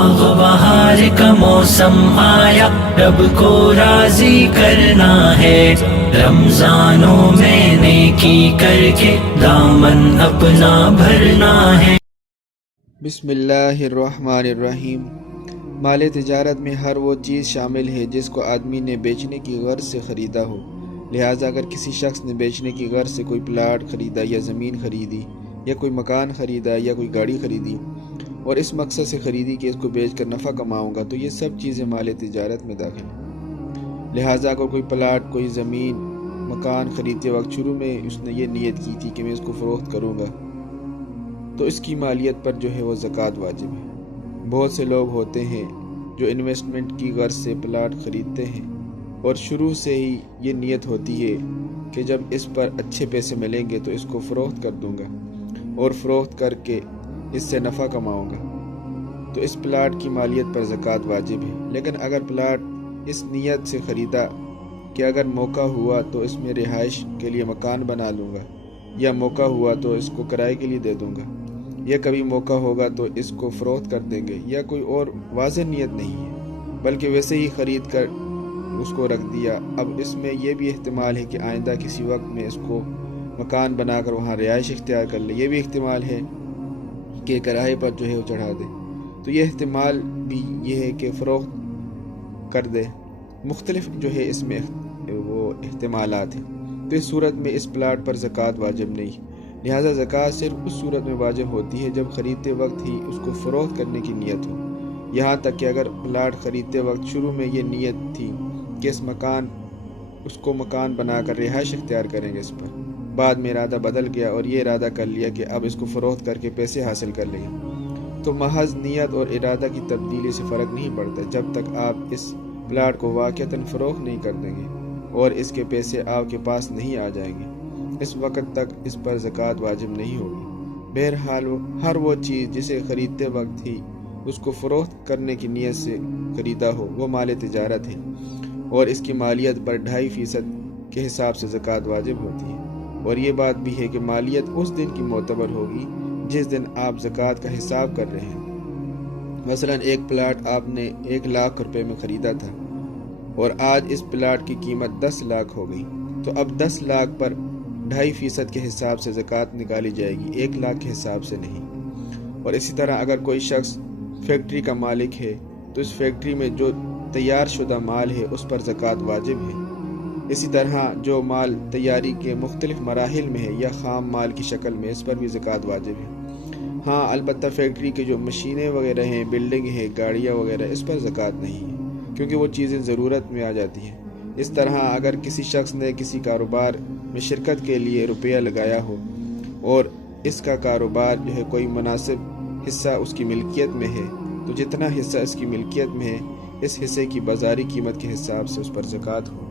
बहार का मौसम आया, रब को राजी करना है, रमजानों में नेकी करके दामन अपना भरना है। बिस्मिल्लाहिर्रहमानिर्रहीम। माल तिजारत में हर वो चीज़ शामिल है जिसको आदमी ने बेचने की गर्ज से ख़रीदा हो। लिहाजा अगर किसी शख्स ने बेचने की गर्ज से कोई प्लाट ख़रीदा या ज़मीन ख़रीदी या कोई मकान ख़रीदा या कोई गाड़ी ख़रीदी और इस मकसद से ख़रीदी कि इसको बेच कर नफ़ा कमाऊँगा, तो ये सब चीज़ें माल तिजारत में दाखिल हैं। लिहाजा अगर कोई प्लाट, कोई ज़मीन, मकान ख़रीदते वक्त शुरू में उसने ये नीयत की थी कि मैं इसको फ़रोख्त करूँगा, तो इसकी मालियत पर जो है वो ज़कात वाजिब है। बहुत से लोग होते हैं जो इन्वेस्टमेंट की गर्ज से प्लाट ख़रीदते हैं और शुरू से ही ये नीयत होती है कि जब इस पर अच्छे पैसे मिलेंगे तो इसको फ़रोख्त कर दूंगा और फ़रोख्त करके इससे नफ़ा कमाऊंगा, तो इस प्लाट की मालियत पर ज़कात वाजिब है। लेकिन अगर प्लाट इस नीयत से ख़रीदा कि अगर मौका हुआ तो इसमें रिहाइश के लिए मकान बना लूँगा, या मौका हुआ तो इसको किराए के लिए दे दूँगा, या कभी मौका होगा तो इसको फ़रोख्त कर देंगे, या कोई और वाज़ेह नीयत नहीं है बल्कि वैसे ही ख़रीद कर उसको रख दिया, अब इसमें यह भी एहतिमाल है कि आइंदा किसी वक्त में इसको मकान बनाकर वहाँ रिहाइश इख्तियार कर ले, ये भी एहतिमाल है कि किराए पर जो है वो चढ़ा दे, तो ये एहतिमाल भी ये है कि फ़रोख्त कर दे। मुख्तलिफ जो है इसमें वो एहतिमालात हैं। तो इस सूरत में इस प्लाट पर ज़कात वाजिब नहीं, लिहाजा ज़कात सिर्फ उस सूरत में वाजिब होती है जब ख़रीदते वक्त ही उसको फ़रोख्त करने की नीयत हो। यहाँ तक कि अगर प्लाट ख़रीदते वक्त शुरू में ये नीयत थी कि उसको मकान बनाकर रिहाइश इख्तियार करेंगे इस पर, बाद में इरादा बदल गया और ये इरादा कर लिया कि अब इसको फ़रोख्त करके पैसे हासिल कर लेंगे, तो महज नीयत और इरादा की तब्दीली से फ़र्क नहीं पड़ता जब तक आप इस प्लाट को वाक़अतन फ़रोख्त नहीं कर देंगे और इसके पैसे आपके पास नहीं आ जाएंगे, इस वक्त तक इस पर ज़कात वाजिब नहीं होगी। बहरहाल हर वो चीज़ जिसे ख़रीदते वक्त ही उसको फ़रोख्त करने की नीयत से ख़रीदा हो वो माल तिजारत है और इसकी मालियत पर 2.5% के हिसाब से ज़कात वाजिब होती है। और ये बात भी है कि मालियत उस दिन की मोतबर होगी जिस दिन आप ज़कात का हिसाब कर रहे हैं। मसलन एक प्लाट आपने 1 लाख रुपए में ख़रीदा था और आज इस प्लाट की कीमत 10 लाख हो गई, तो अब 10 लाख पर 2.5% के हिसाब से ज़कात निकाली जाएगी, 1 लाख के हिसाब से नहीं। और इसी तरह अगर कोई शख्स फैक्ट्री का मालिक है तो इस फैक्ट्री में जो तैयार शुदा माल है उस पर ज़कात वाजिब है। इसी तरह जो माल तैयारी के मुख्तलिफ मराहिल में है या ख़ाम माल की शक्ल में, इस पर भी ज़कात वाजिब है। हाँ, अलबत्ता फैक्ट्री के जो मशीनें वगैरह हैं, बिल्डिंग है, गाड़ियाँ वगैरह, इस पर ज़कात नहीं है क्योंकि वो चीज़ें ज़रूरत में आ जाती हैं। इस तरह अगर किसी शख्स ने किसी कारोबार में शिरकत के लिए रुपया लगाया हो और इसका कारोबार जो है कोई मुनासिब हिस्सा उसकी मिल्कियत में है, तो जितना हिस्सा इसकी मिल्कियत में है इस हिस्से की बाज़ारी कीमत के हिसाब से उस पर ज़कात हो।